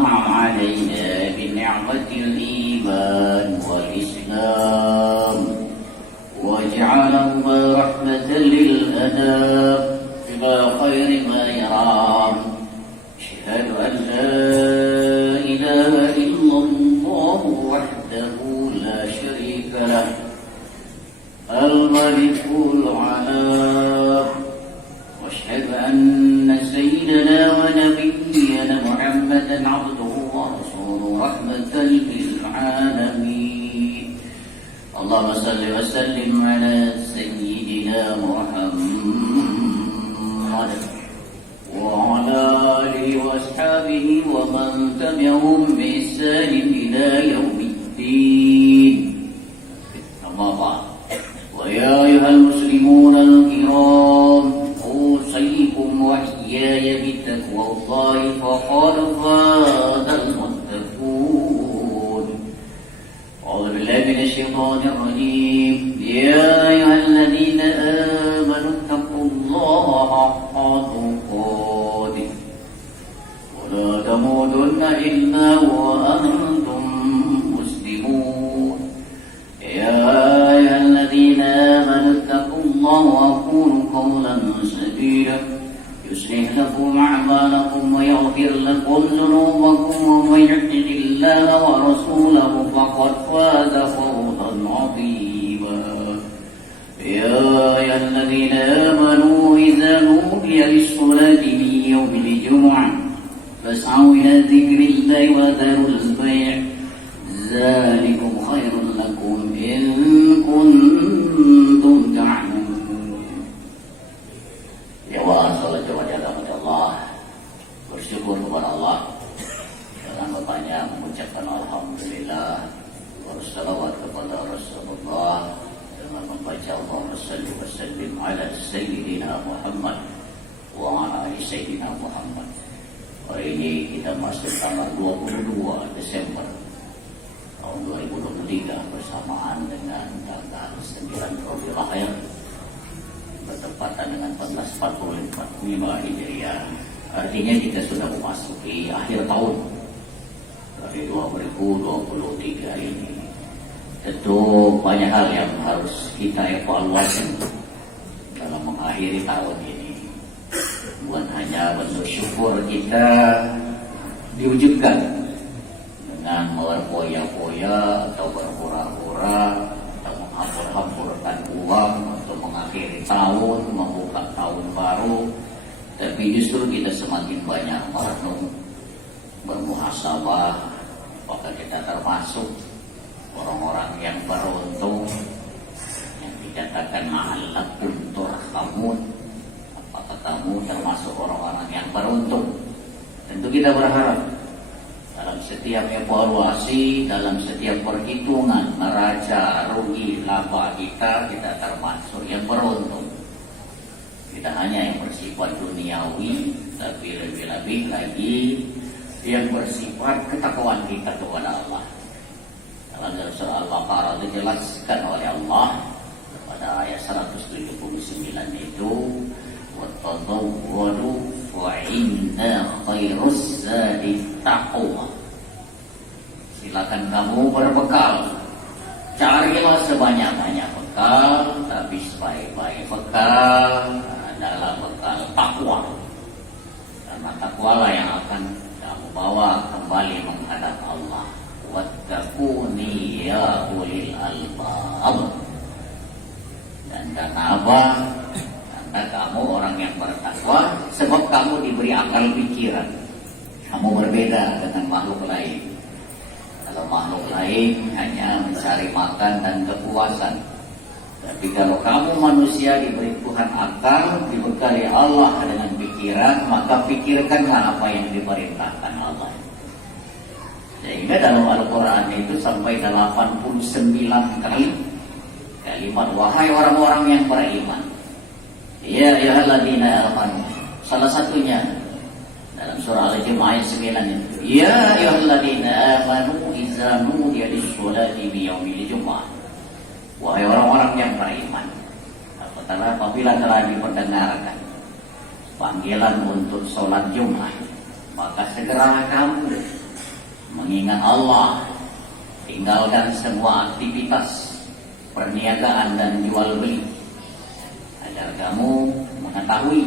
أنعم علينا بنعمة الإيمان والإسلام وجعله رحمة للأنام إلى خير ما يرام. أشهد أن لا إله إلا الله وحده لا شريك له الملك الأعلى. وأشهد أن سيدنا ونبينا محمدا عبده ورسوله رحمة للعالمين. اللهم صل وسلم على سيدنا محمد وعلى آله وأصحابه ومن تبعهم بإحسان إلى يوم الدين. أما بعد، ويا أيها المسلمون الكرام، أوصيكم وإياي بتقوى الله فقد فاز المتقون. أعوذ بالله من الشيطان الرجيم. يا أيها الذين آمنوا اتقوا الله حق تقاته ولا تموتن إلا وأنتم مسلمون. يا أيها الذين آمنوا اتقوا الله وقولوا قولا سديدا يصلح لكم أعمالكم ويغفر لكم ذنوبكم ومن يطع الله ورسوله فقد فاز فوزا عظيما. يا أيها الذين آمنوا إذا نودي للصلاة من يوم الجمعة فاسعوا إلى ذكر الله وذروا البيع ذلكم خير لكم إن كنتم تعلمون. Ya Allah, salat kepada Allah, bersyukur kepada Allah dengan banyak mengucapkan Alhamdulillah, bersalawat kepada Rasulullah dengan membaca Allahumma salli wa sallim ala Sayyidina Muhammad wa ala ali Sayyidina Muhammad. Hari ini kita masuk tanggal 22 Desember tahun 2023 bersamaan dengan tanggal 9 Rabiul Akhir bertepatan dengan 1445 Hijriah. Artinya kita sudah memasuki akhir tahun dari 2023 ini. Tentu banyak hal yang harus kita evaluasi dalam mengakhiri tahun ini. Bukan hanya bentuk syukur kita diwujudkan dengan berpoya-poya atau berpura-pura atau menghambur-hamburkan uang untuk mengakhiri tahun, membuka tahun baru, tapi justru kita semakin banyak merenung, bermuhasabah, apakah kita termasuk orang-orang yang beruntung yang dikatakan ma'alakum turhamun, apakah kamu termasuk orang-orang yang beruntung? Tentu kita berharap dalam setiap evaluasi, dalam setiap perhitungan neraca, rugi, laba kita termasuk yang beruntung. Tidak hanya yang bersifat duniawi, tapi lebih-lebih lagi yang bersifat ketakwaan kita kepada Allah. Dalam surah Al-Baqarah dijelaskan oleh Allah pada ayat 179 itu, وَتَضَوَّدُوا وَإِنَّ خَيْرُ الزَّادِ التَّقْوَى. Silakan kamu berbekal, carilah sebanyak-banyak bekal, tapi sebaik-baik bekal adalah bekal takwa. Karena takwalah yang akan kamu bawa kembali menghadap Allah. Wattaquni ya ulil albab. Dan karena apa? Karena kamu orang yang bertakwa, sebab kamu diberi akal pikiran. Kamu berbeda dengan makhluk lain. Kalau makhluk lain hanya mencari makan dan kepuasan. Tapi kalau kamu manusia diberi Tuhan akal, dibekali Allah dengan pikiran, maka pikirkanlah apa yang diperintahkan Allah. Sehingga dalam Al-Quran itu sampai 89 kali kalimat wahai orang-orang yang beriman. Ya ayyuhalladzina amanu. Salah satunya dalam surah Al-Jumu'ah ayat 9 itu. Ya ayyuhalladzina amanu idza nudiya lis-sholati bi yaumil jumu'ah. Wahai orang-orang yang beriman, apabila telah diperdengarkan panggilan untuk sholat Jumat, maka segeralah kamu mengingat Allah, tinggalkan semua aktivitas perniagaan dan jual beli, agar kamu mengetahui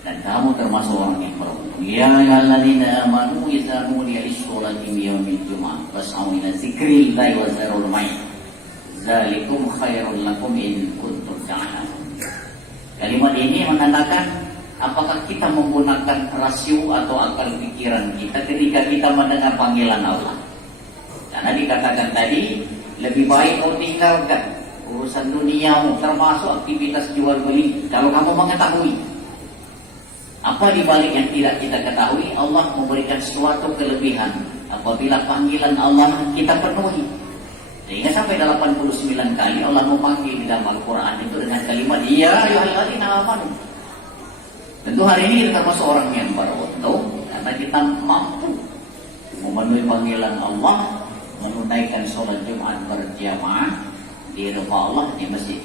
dan kamu termasuk orang yang beruntung. Ya ayyuhalladzina amanu idza nudiya lis-sholati min yaumil jumu'ah fas'au ila dzikrillahi wa dzarul bai'a dzalikum khairul lakum in kuntum ta'lamun. Kalimat ini menandakan apakah kita menggunakan rasio atau akal pikiran kita ketika kita mendengar panggilan Allah. Karena dikatakan tadi, lebih baik kau tinggalkan urusan duniamu, termasuk aktivitas jual beli, kalau kamu mengetahui apa di balik yang tidak kita ketahui. Allah memberikan suatu kelebihan apabila panggilan Allah kita penuhi. Sehingga sampai 89 kali Allah memanggil di dalam Al-Quran itu dengan kalimat ya ayyuhalladzina amanu. Tentu hari ini kita termasuk orang yang beruntung karena kita mampu memenuhi panggilan Allah, menunaikan sholat Jumat berjamaah di rumah Allah di masjid.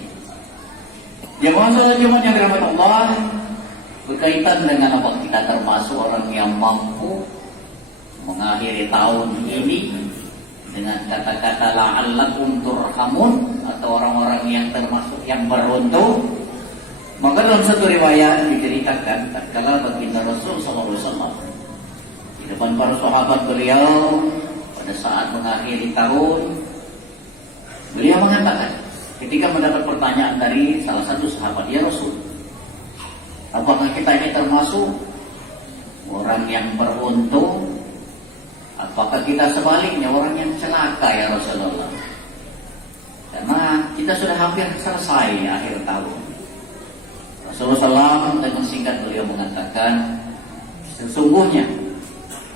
Jamaah sholat Jumat yang dirahmati Allah berkaitan dengan apa kita termasuk orang yang mampu mengakhiri tahun ini dengan kata-kata la'allakum turhamun, atau orang-orang yang termasuk yang beruntung. Maka dalam satu riwayat diceritakan tatkala baginda Rasul SAW di depan para sahabat beliau pada saat mengakhiri tahun, beliau mengatakan ketika mendapat pertanyaan dari salah satu sahabat, ya Rasul, apakah kita ini termasuk orang yang beruntung, apakah kita sebaliknya orang yang celaka ya Rasulullah? Karena kita sudah hampir selesai akhir tahun. Rasulullah SAW dengan singkat beliau mengatakan, sesungguhnya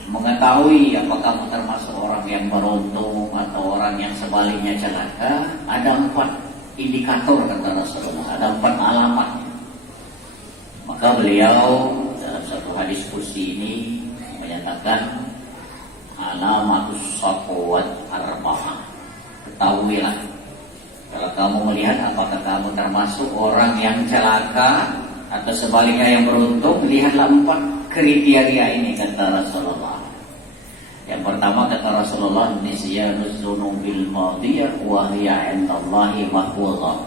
mengetahui apakah kamu termasuk orang yang beruntung atau orang yang sebaliknya celaka, ada 4 indikator kata Rasulullah, ada 4 alamat. Maka beliau dalam satu hadis kursi ini menyatakan alamatus saqwat arba'ah. Ketahuilah, kalau kamu melihat apakah kamu termasuk orang yang celaka atau sebaliknya yang beruntung, lihatlah 4 kriteria ini kata Rasulullah. Yang pertama kata Rasulullah, nisyanuz dzunubil madiyah wa hiya 'indallahi mahfuzah.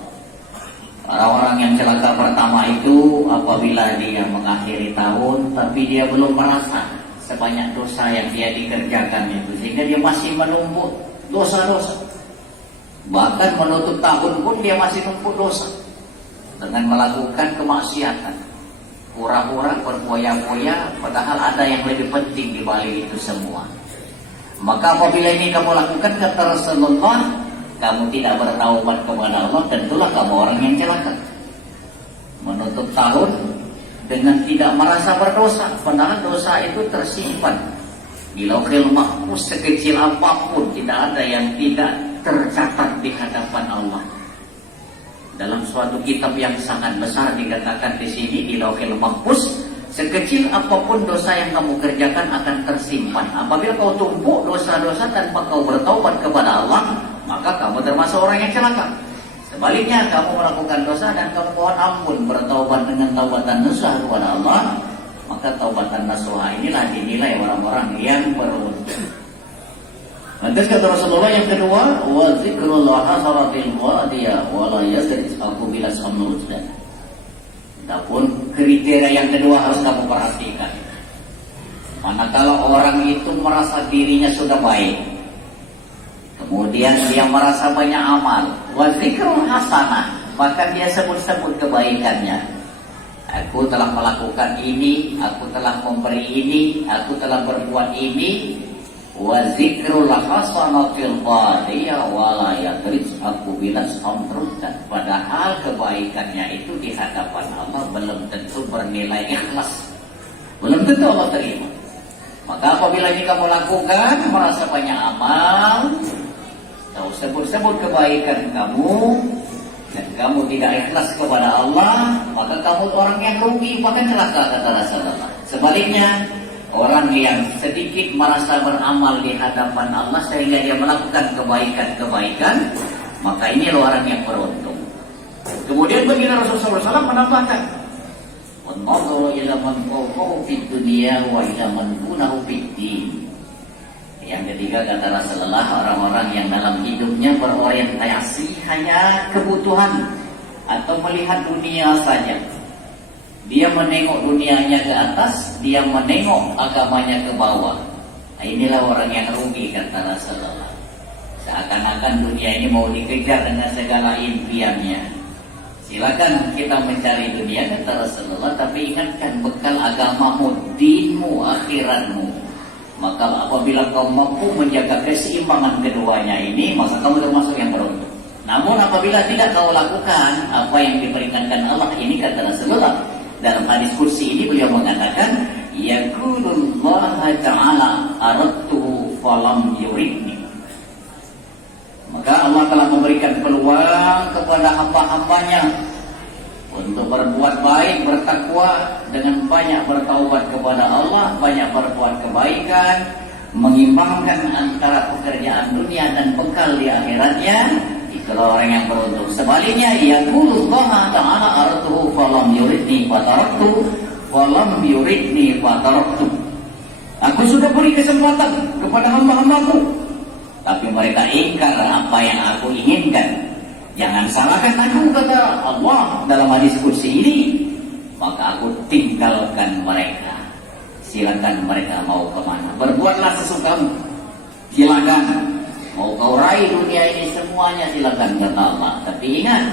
Orang-orang yang celaka pertama itu apabila dia mengakhiri tahun tapi dia belum merasa sebanyak dosa yang dia dikerjakan itu, sehingga dia masih menumpuk dosa-dosa. Bahkan menutup tahun pun dia masih menumpuk dosa dengan melakukan kemaksiatan, pura-pura berfoya-foya, padahal ada yang lebih penting di balik itu semua. Maka apabila ini kamu lakukan kata Rasulullah, kamu tidak bertaubat kepada Allah, tentulah kamu orang yang celaka. Menutup tahun dengan tidak merasa berdosa, padahal dosa itu tersimpan di Lauhul Mahfuz sekecil apapun, tidak ada yang tidak tercatat di hadapan Allah. Dalam suatu kitab yang sangat besar dikatakan di sini di Lauhul Mahfuz, sekecil apapun dosa yang kamu kerjakan akan tersimpan. Apabila kau tumpuk dosa-dosa tanpa kau bertaubat kepada Allah, maka kamu termasuk orang yang celaka. Sebaliknya, kamu melakukan dosa dan kamu mohon ampun, bertaubat dengan taubatan nasuha kepada Allah, maka taubatan nasuha inilah dinilai orang-orang yang beruntung. Lantas kata Rasulullah yang kedua, wa zikrullah hasaratil ghadiyah wa la yasris aku bila samnuzdan. Adapun kriteria yang kedua harus kamu perhatikan. Manakala orang itu merasa dirinya sudah baik, kemudian dia merasa banyak amal, wa zikrul hasanah, maka dia sebut-sebut kebaikannya. Aku telah melakukan ini, aku telah memberi ini, aku telah berbuat ini. Wa zikrul hasanatil qadiyah wa la yadris aku bilas amrudan. Padahal kebaikannya itu di hadapan Allah belum tentu bernilai ikhlas, belum tentu Allah terima. Maka apabila ini kamu lakukan, merasa banyak amal, tahu sebut-sebut kebaikan kamu, dan kamu tidak ikhlas kepada Allah, maka kamu orang yang rugi, bahkan celaka kata Rasulullah. Sebaliknya, orang yang sedikit merasa beramal di hadapan Allah sehingga dia melakukan kebaikan-kebaikan, maka ini orang yang beruntung. Kemudian baginda Rasulullah SAW menambahkan, "Wallahu ila man fawqahu fid dunya wa ila man dunahu fid din." Yang ketiga kata Rasulullah, orang-orang yang dalam hidupnya berorientasi hanya kebutuhan atau melihat dunia saja. Dia menengok dunianya ke atas, dia menengok agamanya ke bawah. Nah, inilah orang yang rugi kata Rasulullah. Seakan-akan dunia ini mau dikejar dengan segala impiannya. Silakan kita mencari dunia kata Rasulullah, tapi ingatkan bekal agamamu, dinmu, akhiratmu. Maka apabila kau mampu menjaga keseimbangan keduanya ini, maka kamu termasuk yang beruntung. Namun apabila tidak kau lakukan apa yang diperingatkan Allah ini kata Rasulullah, dalam hadis kursi ini beliau mengatakan, yaqulullah ta'ala aradtu falam yuridni. Maka Allah telah memberikan peluang kepada hamba-hambanya untuk berbuat baik, bertakwa, dengan banyak bertaubat kepada Allah, banyak berbuat kebaikan, mengimbangkan antara pekerjaan dunia dan bekal di akhiratnya. Itulah orang yang beruntung. Sebaliknya, yaqulullah ta'ala aradtu falam yuridni fataraktu falam yuridni fataraktu. Aku sudah beri kesempatan kepada hamba-hambaku, tapi mereka ingkar apa yang aku inginkan. Jangan salahkan aku kata Allah dalam hadis kursi ini, maka aku tinggalkan mereka. Silakan mereka mau kemana, berbuatlah sesukamu. Silakan mau kau raih dunia ini semuanya, silakan kata Allah. Tapi ingat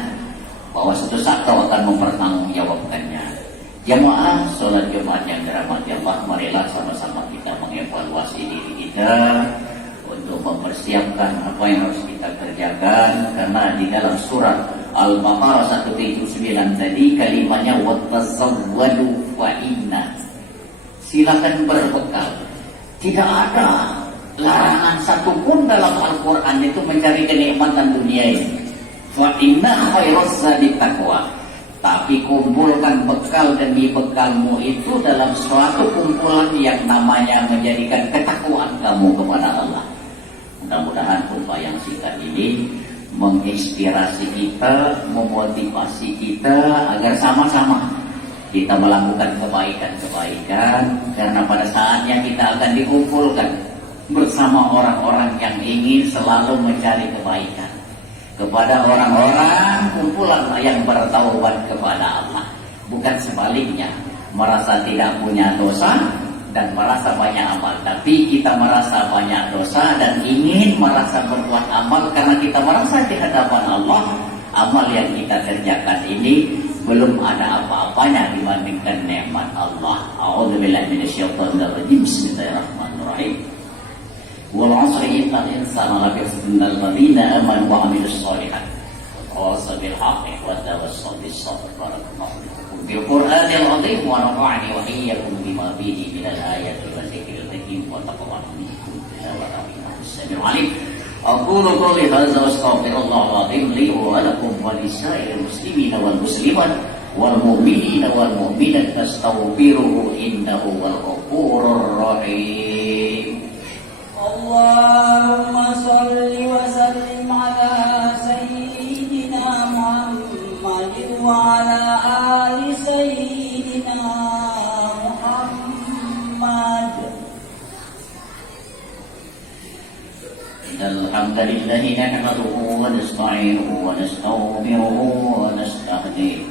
bahwa suatu saat kau akan mempertanggungjawabkannya. Jamaah sholat Jumat yang dirahmati Allah, marilah sama-sama kita mengevaluasi diri kita untuk mempersiapkan apa yang harus kita kerjakan. Karena di dalam surat Al-Baqarah 179 tadi kalimatnya watazawwadu fa inna, silakan berbekal. Tidak ada larangan satupun dalam Al-Quran itu mencari kenikmatan dunia ini. Fa inna khairaz zadi taqwa. Tapi kumpulkan bekal demi bekalmu itu dalam suatu kumpulan yang namanya menjadikan ketakwaan kamu kepada Allah. Mudah-mudahan khutbah yang singkat ini menginspirasi kita, memotivasi kita agar sama-sama kita melakukan kebaikan-kebaikan, karena pada saatnya kita akan dikumpulkan bersama orang-orang yang ingin selalu mencari kebaikan. Kepada orang-orang kumpulan yang bertaubat kepada Allah, bukan sebaliknya, merasa tidak punya dosa dan merasa banyak amal. Tapi kita merasa banyak dosa dan ingin merasa berbuat amal, karena kita merasa di hadapan Allah amal yang kita kerjakan ini belum ada apa-apanya dibandingkan nikmat Allah. A'udzubillahi minasyaitonirrajim. Bismillahirrahmanirrahim. Wal 'asri innal insana lafi khusr illal ladzina amanu wa 'amilus shalihat wa tawassaw bil haqqi wa tawassaw bis sabr. Barakallahu fikum bil Qur'anil 'azim wa nafa'ani wa iyyakum bima fihi minal ayati wa dzikril hakim wa taqabbal minkum tilawatan as-sami'ul 'alim. Aqulu qawli hadza wa astaghfirullah al-'azim li wa lakum wa lisa'iril muslimina wal muslimat wal mu'minina wal mu'minat astaghfiruhu innahu wal ghafurur rahim. Allahumma salli wa sallim ala sayyidina Muhammadin wa ala ali sayyidina Muhammad. Alhamdulillah nahmaduhu wa nasta'inuhu wa nastaghfiruhu wa nastahdihi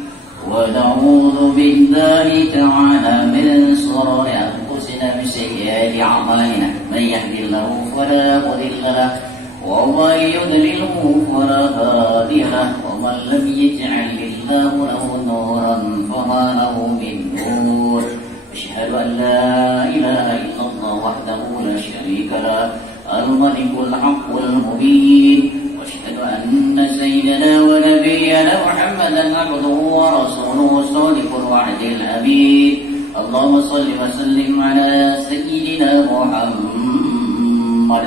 wa na'udzu billahi ta'ala min shururi anfusina min sayyiati a'malina. Man yahdihillahu fala mudilla lahu wa man yudlilhu fala hadiya lahu wa man lam yaj'alillahu lahu nuran fama lahu min nur. Asyhadu an la ilaha illallah wahdahu la syarika lahu al-malikul haqqul mubin. واشهد ان سيدنا ونبينا محمدا عبده ورسوله صادق الوعد الامين. اللهم صل وسلم على سيدنا محمد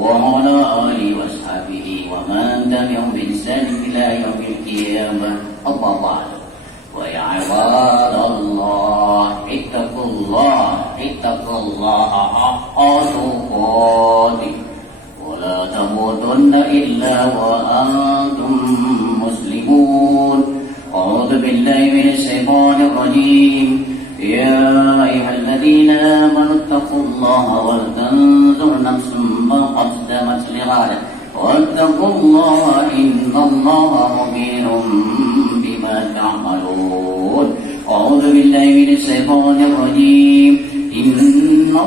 وعلى اله واصحابه ومن تبعهم باحسان الى يوم القيامه. اما بعد، ويا عباد الله اتقوا الله حق تقاته ولا تموتن إلا وأنتم مسلمون. أعوذ بالله من الشيطان الرجيم. يا أيها الذين آمنوا اتقوا الله ولتنظر نفس واتقوا الله إن الله خبير بما تعملون أعوذ بالله من الشيطان الرجيم إن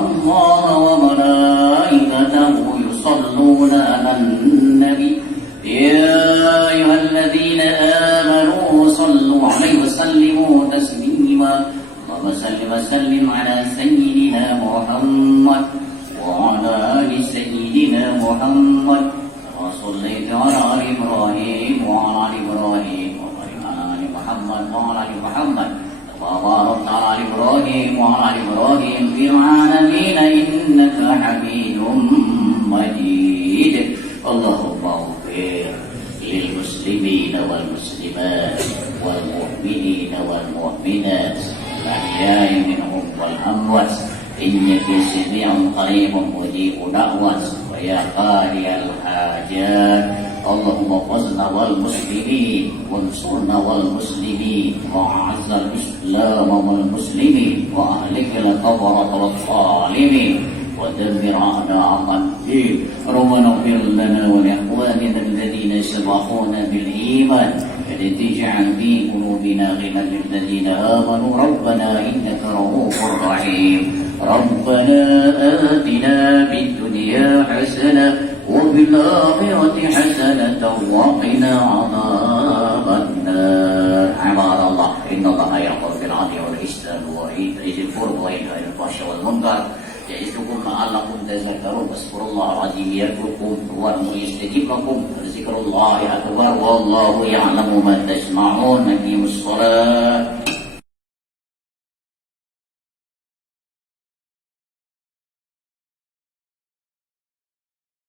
الله وملائكته يصلون على النبي يا أيها الذين آمنوا صلوا عليه وسلموا تسليما اللهم صل وسلم على سيدنا محمد وعلى آل سيدنا محمد كما صليت على آل إبراهيم وعلى آل إبراهيم وبارك على آل محمد وعلى آل محمد كما باركت على آل إبراهيم وعلى آل إبراهيم في العالمين إنك حميد مجيد اللهم اغفر للمسلمين والمسلمات والمؤمنين والمؤمنات الأحياء منهم والأموات إنك سميع قريب مجيب دعوات ويا قاضي الحاجات اللهم احفظنا والمسلمين وانصرنا والمسلمين وأعز الإسلام والمسلمين وأهلك الكفرة والظالمين ودمر أعداء الدين ربنا اغفر لنا ولإخواننا الذين سبقونا بالإيمان ولا تجعل في قلوبنا غلا للذين آمنوا ربنا إنك رؤوف رحيم ربنا آتنا في الدنيا حسنة وفي الآخرة حسنة وقنا عذاب النار عباد الله إن الله يأمر بالعدل والإحسان وإيتاء ذي القربى وينهى عن الفحشاء والمنكر يعظكم لعلكم تذكرون واذكروا الله العظيم يذكركم ويستجيب لكم ذكر الله أكبر والله يعلم ما تسمعون أقيموا الصلاة